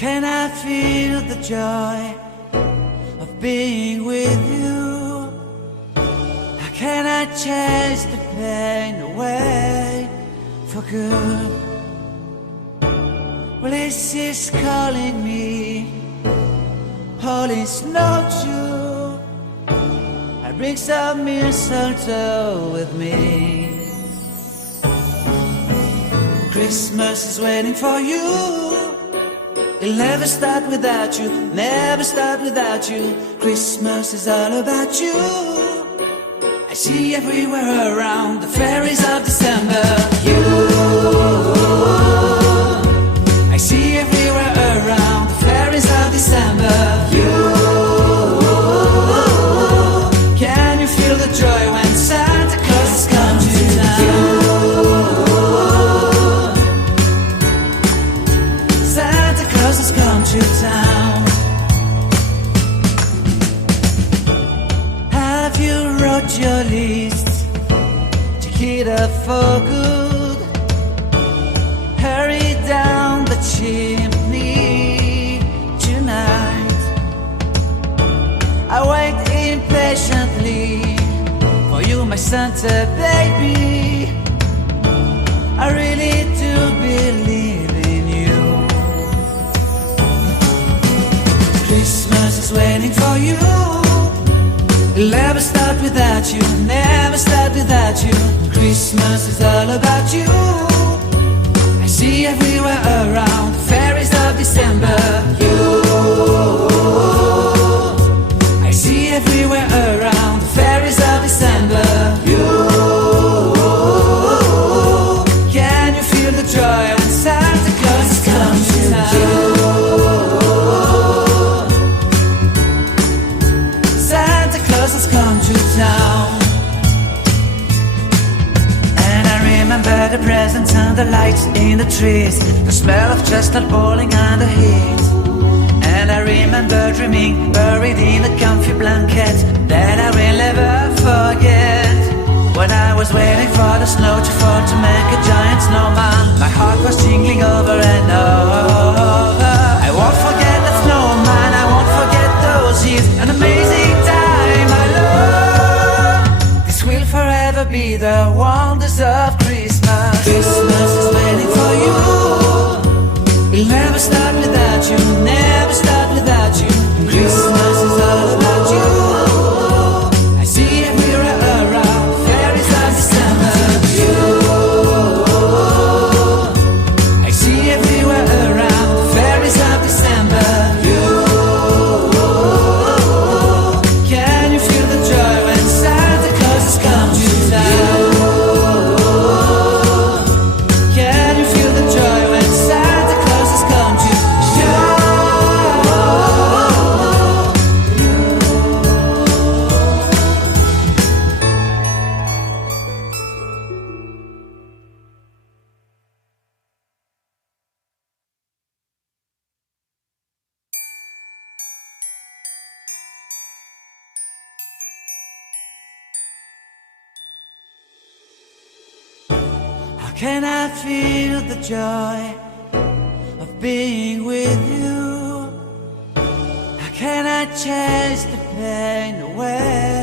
can I feel the joy of being with you? How can I chase the pain away for good? Well, this is calling me, all is not true. I bring some mistletoe with me. Christmas is waiting for you. It'll never start without you, never start without you. Christmas is all about you. I see everywhere around the fairies of December. You, I see everywhere around the fairies of December. You, can you feel the joy when Santa Claus has come to town? Has come to town. Have you wrote your list to get up for good? Hurry down the chimney tonight. I wait impatiently for you, my Santa baby. I really do believe in you. Christmas is waiting for you. It'll never start without you, never start without you. Christmas is all about you. I see everywhere around the fairies of December. You, I see everywhere around the fairies of December. You, can you feel the joy when Santa Claus has come to town? Has come to town. And I remember the presents and the lights in the trees, the smell of chestnut boiling and the heat. And I remember dreaming buried in a comfy blanket that I will never forget. When I was waiting for the snow to fall to make a giant snowman, my heart was jingling over and over. I won't forget that snowman, I won't forget those years, an amazing time. Will forever be the wonders of Christmas. Christmas is waiting for you. It'll never start without you, never start without you. Christmas is all about you. I see everywhere around fairies of December. You, I see everywhere around fairies of December. You, can you feel the joy when Santa Claus has come to town? Can you feel the joy when Santa Claus has come to can I feel the joy of being with you? How can I chase the pain away